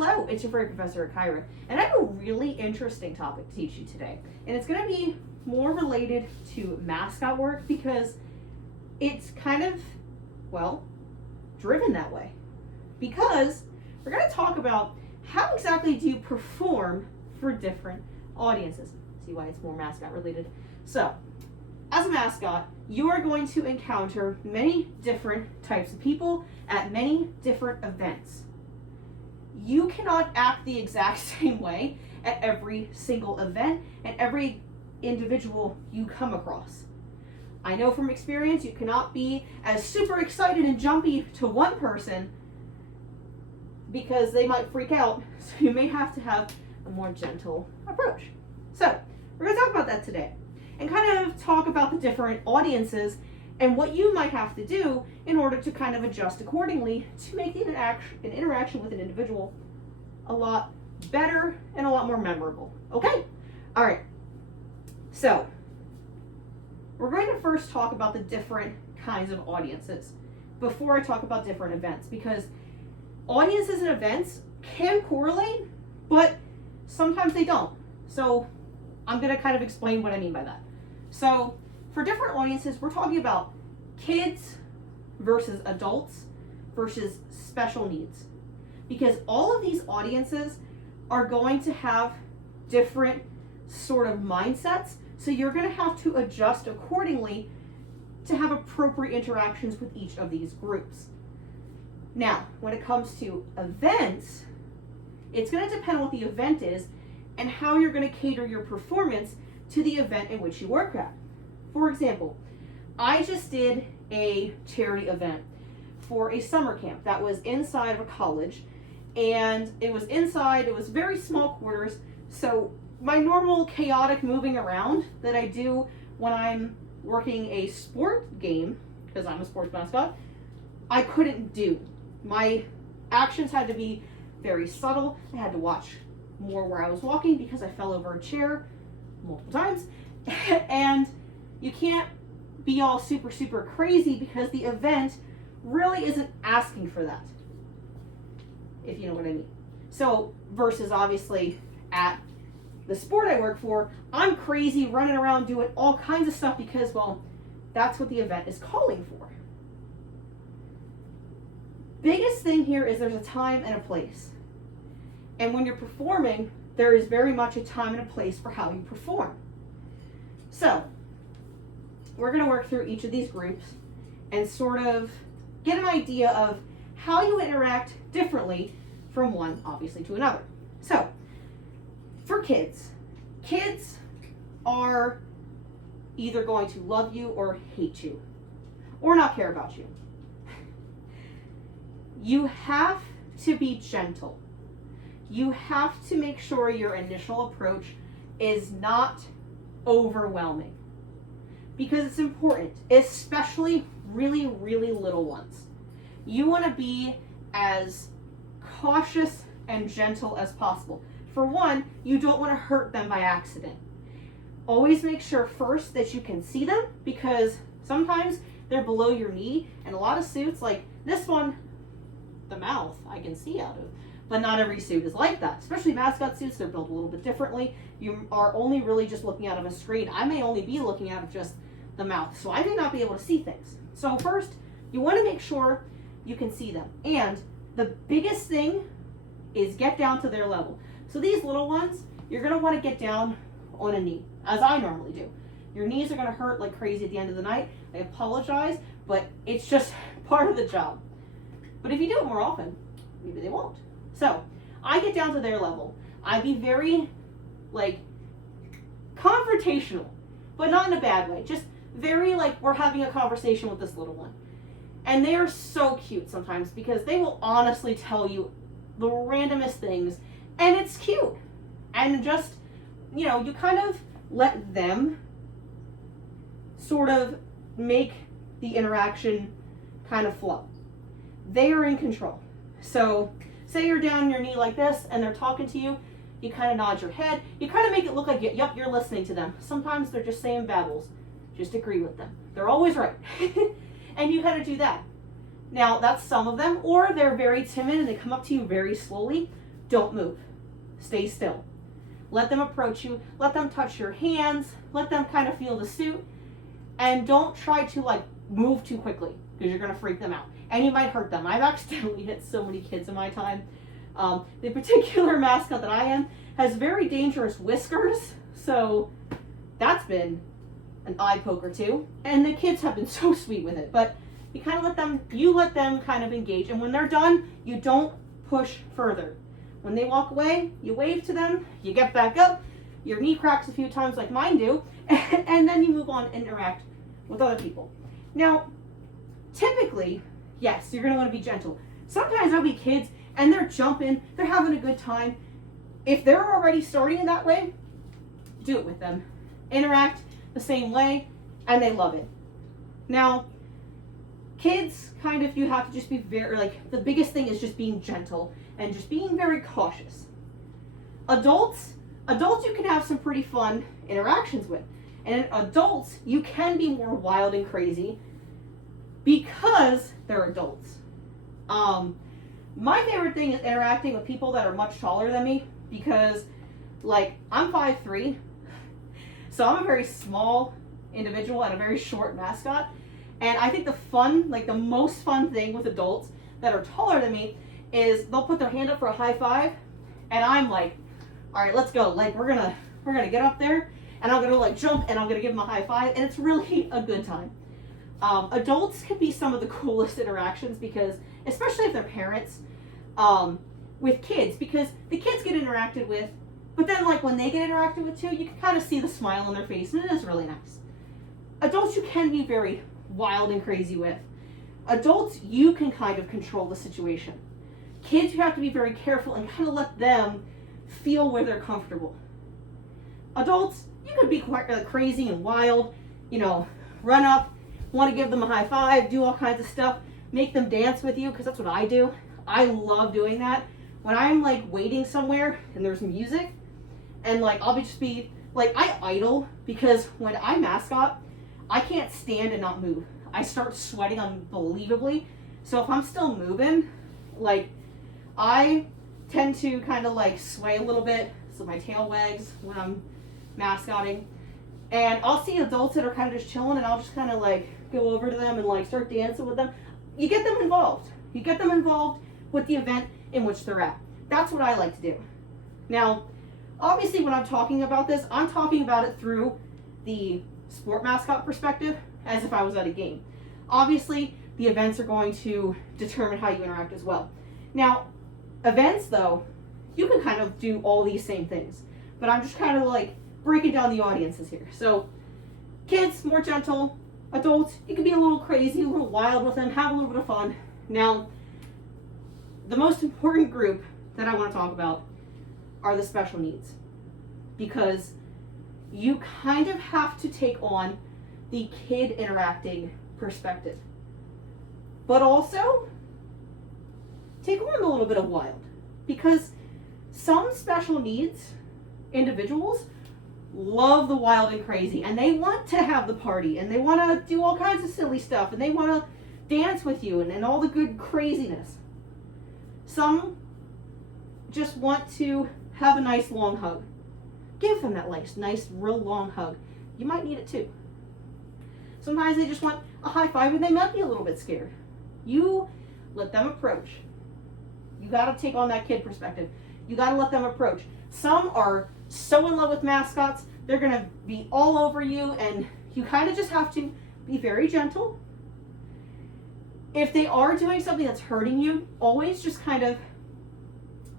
Hello, it's your favorite professor, Kyra, and I have a really interesting topic to teach you today. And it's going to be more related to mascot work because it's kind of, well, driven that way. Because we're going to talk about how exactly do you perform for different audiences. See why it's more mascot related. So, as a mascot, you are going to encounter many different types of people at many different events. You cannot act the exact same way at every single event and every individual you come across. I know from experience you cannot be as super excited and jumpy to one person because they might freak out, so you may have to have a more gentle approach. So, we're going to talk about that today and kind of talk about the different audiences and what you might have to do in order to kind of adjust accordingly to make an interaction with an individual a lot better and a lot more memorable. Okay? All right. So, we're going to first talk about the different kinds of audiences before I talk about different events, because audiences and events can correlate, but sometimes they don't. So, I'm going to kind of explain what I mean by that. So, for different audiences, we're talking about kids versus adults versus special needs. Because all of these audiences are going to have different sort of mindsets, so you're going to have to adjust accordingly to have appropriate interactions with each of these groups. Now, when it comes to events, it's going to depend on what the event is and how you're going to cater your performance to the event in which you work at. For example, I just did a charity event for a summer camp that was inside of a college, and it was inside, it was very small quarters, so my normal chaotic moving around that I do when I'm working a sport game, because I'm a sports mascot, I couldn't do. My actions had to be very subtle. I had to watch more where I was walking because I fell over a chair multiple times. And you can't be all super, super crazy because the event really isn't asking for that, if you know what I mean. So, versus obviously at the sport I work for, I'm crazy running around doing all kinds of stuff because, well, that's what the event is calling for. Biggest thing here is there's a time and a place. And when you're performing, there is very much a time and a place for how you perform. So, we're going to work through each of these groups and sort of get an idea of how you interact differently from one, obviously, to another. So, for kids are either going to love you or hate you, or not care about you. You have to be gentle. You have to make sure your initial approach is not overwhelming, because it's important, especially really, really little ones. You want to be as cautious and gentle as possible. For one, you don't want to hurt them by accident. Always make sure first that you can see them, because sometimes they're below your knee, and a lot of suits, like this one, the mouth I can see out of, but not every suit is like that. Especially mascot suits, they're built a little bit differently. You are only really just looking out of a screen. I may only be looking out of just the mouth, so I may not be able to see things. So first, you want to make sure you can see them. And the biggest thing is get down to their level. So these little ones, you're going to want to get down on a knee, as I normally do. Your knees are going to hurt like crazy at the end of the night. I apologize, but it's just part of the job. But if you do it more often, maybe they won't. So, I get down to their level. I be very, confrontational, but not in a bad way. Just very, we're having a conversation with this little one. And they are so cute sometimes because they will honestly tell you the randomest things, and it's cute. And just, you kind of let them sort of make the interaction kind of flow. They are in control. So, say you're down on your knee like this and they're talking to you, you kind of nod your head. You kind of make it look like, yep, you're listening to them. Sometimes they're just saying babbles. Just agree with them. They're always right. And you kind of do that. Now, that's some of them, or they're very timid and they come up to you very slowly. don't move. Stay still. Let them approach you. Let them touch your hands. Let them kind of feel the suit. And don't try to like move too quickly because you're going to freak them out. And you might hurt them. I've accidentally hit so many kids in my time. The particular mascot that I am has very dangerous whiskers. So that's been an eye poker too. And the kids have been so sweet with it. But you kind of let them kind of engage. And when they're done, you don't push further. When they walk away, you wave to them, you get back up, your knee cracks a few times like mine do, and then you move on and interact with other people. Now, typically, yes, you're going to want to be gentle. Sometimes there'll be kids and they're jumping, they're having a good time. If they're already starting in that way, do it with them. Interact the same way, and they love it. Now, kids, kind of, you have to just be very, like, the biggest thing is just being gentle and just being very cautious. Adults you can have some pretty fun interactions with. And adults, you can be more wild and crazy because they're adults. My favorite thing is interacting with people that are much taller than me because, like, I'm 5'3", so I'm a very small individual and a very short mascot. And I think the most fun thing with adults that are taller than me is they'll put their hand up for a high five, and I'm like, all right, let's go. Like, we're gonna get up there, and I'm gonna like jump, and I'm gonna give them a high five, and it's really a good time. Adults can be some of the coolest interactions because, especially if they're parents, with kids, because the kids get interacted with, but then like when they get interacted with too, you can kind of see the smile on their face, and it is really nice. Adults you can be very wild and crazy with. Adults, you can kind of control the situation. Kids, you have to be very careful and kind of let them feel where they're comfortable. Adults, you could be quite crazy and wild, run up, want to give them a high five, do all kinds of stuff, make them dance with you, because that's what I do. I love doing that. When I'm like waiting somewhere and there's music, and like I'll just be like, I idle, because when I'm mascot, I can't stand and not move. I start sweating unbelievably. So if I'm still moving, like, I tend to kind of like sway a little bit, so my tail wags when I'm mascotting. And I'll see adults that are kind of just chilling, and I'll just kind of like go over to them and like start dancing with them. You get them involved. You get them involved with the event in which they're at. That's what I like to do. Now, obviously when I'm talking about this, I'm talking about it through the sport mascot perspective, as if I was at a game. Obviously, the events are going to determine how you interact as well. Now, events though, you can kind of do all these same things, but I'm just kind of like breaking down the audiences here. So, kids, more gentle. Adults, you can be a little crazy, a little wild with them, have a little bit of fun. Now, the most important group that I want to talk about are the special needs, because you kind of have to take on the kid interacting perspective, but also take on a little bit of wild, because some special needs individuals love the wild and crazy, and they want to have the party, and they want to do all kinds of silly stuff, and they want to dance with you and all the good craziness. Some just want to have a nice long hug. Give them that nice real long hug. You might need it too. Sometimes they just want a high five, and they might be a little bit scared. You let them approach. You got to take on that kid perspective. You got to let them approach. Some are so in love with mascots, they're going to be all over you, and you kind of just have to be very gentle. If they are doing something that's hurting you, always just kind of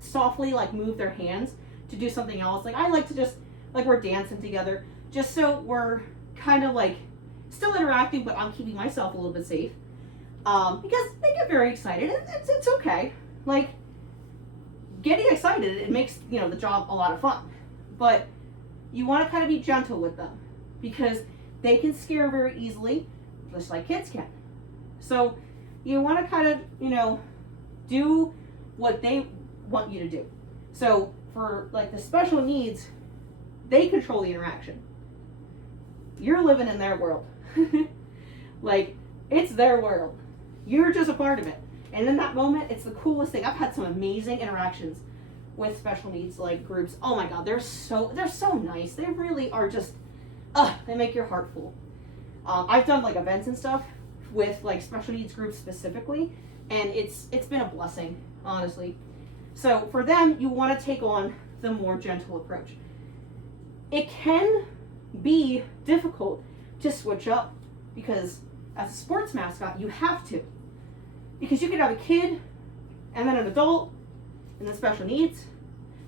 softly like move their hands to do something else. Like, I like to just, like, we're dancing together, just so we're kind of like still interacting, but I'm keeping myself a little bit safe. Because they get very excited, and it's okay. Like, getting excited, it makes, the job a lot of fun. But you want to kind of be gentle with them, because they can scare very easily, just like kids can. So you want to kind of, do what they want you to do. So for like the special needs, they control the interaction. You're living in their world. Like, it's their world. You're just a part of it. And in that moment, it's the coolest thing. I've had some amazing interactions with special needs like groups. Oh my God, they're so nice. They really are just, they make your heart full. I've done like events and stuff with like special needs groups specifically, and it's been a blessing, honestly. So for them, you want to take on the more gentle approach. It can be difficult to switch up because as a sports mascot, you have to. Because you could have a kid and then an adult and then special needs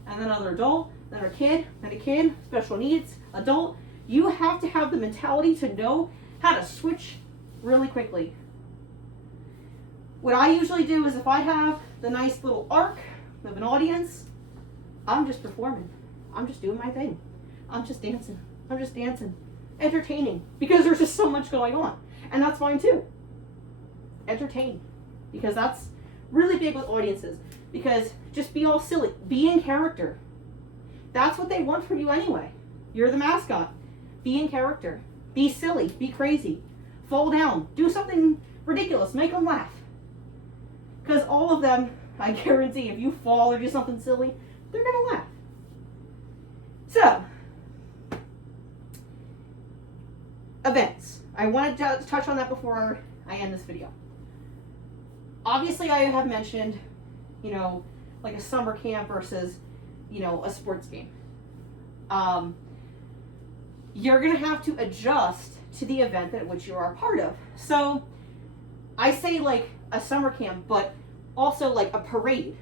and then another adult, then a kid, special needs, adult. You have to have the mentality to know how to switch really quickly. What I usually do is if I have the nice little arc of an audience, I'm just performing. I'm just doing my thing. I'm just dancing. Entertaining. Because there's just so much going on. And that's fine too. Entertain. Because that's really big with audiences. Because just be all silly. Be in character. That's what they want from you anyway. You're the mascot. Be in character. Be silly. Be crazy. Fall down. Do something ridiculous. Make them laugh. Because all of them, I guarantee, if you fall or do something silly, they're going to laugh. So, events. I wanted to touch on that before I end this video. Obviously, I have mentioned, like a summer camp versus, a sports game. You're going to have to adjust to the event at which you are a part of. So, I say like a summer camp, but also like a parade.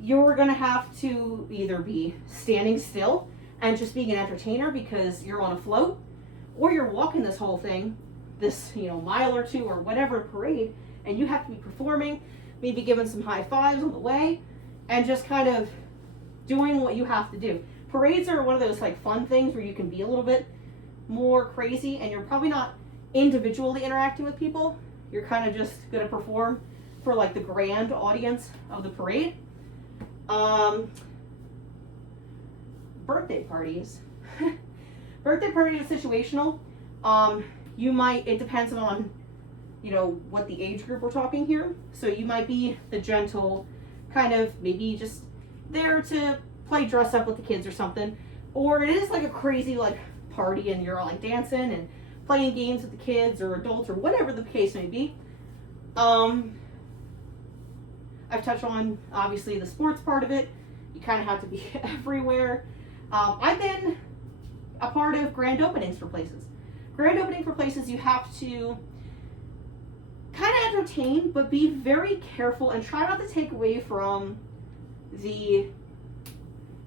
You're going to have to either be standing still and just being an entertainer because you're on a float, or you're walking this whole thing, this, mile or two or whatever parade, and you have to be performing, maybe giving some high fives on the way, and just kind of doing what you have to do. Parades are one of those like fun things where you can be a little bit more crazy, and you're probably not individually interacting with people. You're kind of just going to perform for like the grand audience of the parade. Birthday parties. Birthday parties are situational. It depends on, what the age group we're talking here. So you might be the gentle, kind of maybe just there to play dress up with the kids or something. Or it is like a crazy like party and you're all like dancing and playing games with the kids or adults or whatever the case may be. I've touched on, obviously, the sports part of it. You kind of have to be everywhere. I've been a part of grand openings for places. Grand opening for places, you have to kind of entertain, but be very careful and try not to take away from the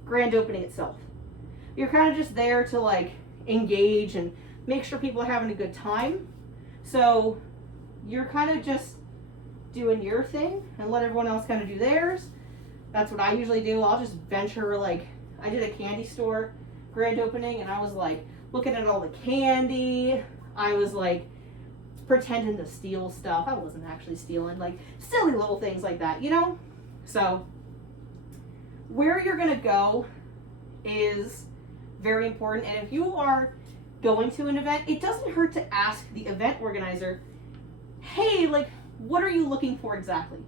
grand opening itself. You're kind of just there to like engage and make sure people are having a good time. So you're kind of just doing your thing and let everyone else kind of do theirs. That's what I usually do. I'll just venture, like, I did a candy store grand opening and I was like looking at all the candy. I was like pretending to steal stuff. I wasn't actually stealing, like silly little things like that, So where you're gonna go is very important. And if you are going to an event, it doesn't hurt to ask the event organizer, hey, like, what are you looking for exactly?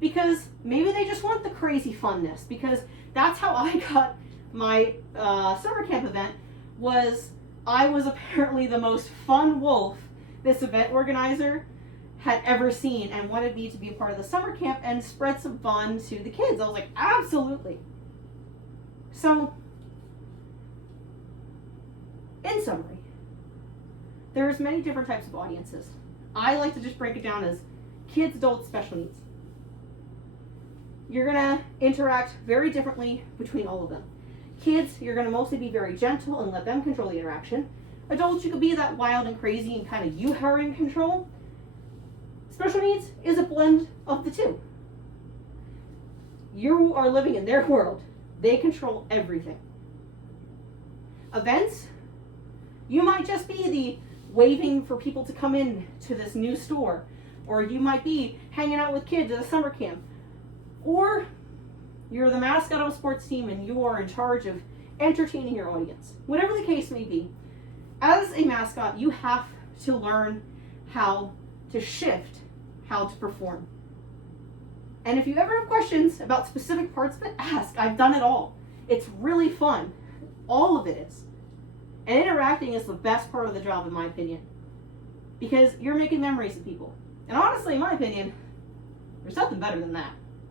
Because maybe they just want the crazy funness, because that's how I got my summer camp event. I was apparently the most fun wolf this event organizer had ever seen and wanted me to be a part of the summer camp and spread some fun to the kids. I was like, absolutely. So, in summary, there's many different types of audiences. I like to just break it down as kids, adults, special needs. You're going to interact very differently between all of them. Kids, you're going to mostly be very gentle and let them control the interaction. Adults, you could be that wild and crazy and kind of you are in control. Special needs is a blend of the two. You are living in their world. They control everything. Events, you might just be the waving for people to come in to this new store, or you might be hanging out with kids at a summer camp, or you're the mascot of a sports team and you are in charge of entertaining your audience. Whatever the case may be, as a mascot, you have to learn how to shift, how to perform. And if you ever have questions about specific parts of it, ask. I've done it all. It's really fun. All of it is. And interacting is the best part of the job, in my opinion, because you're making memories of people. And honestly, in my opinion, there's nothing better than that.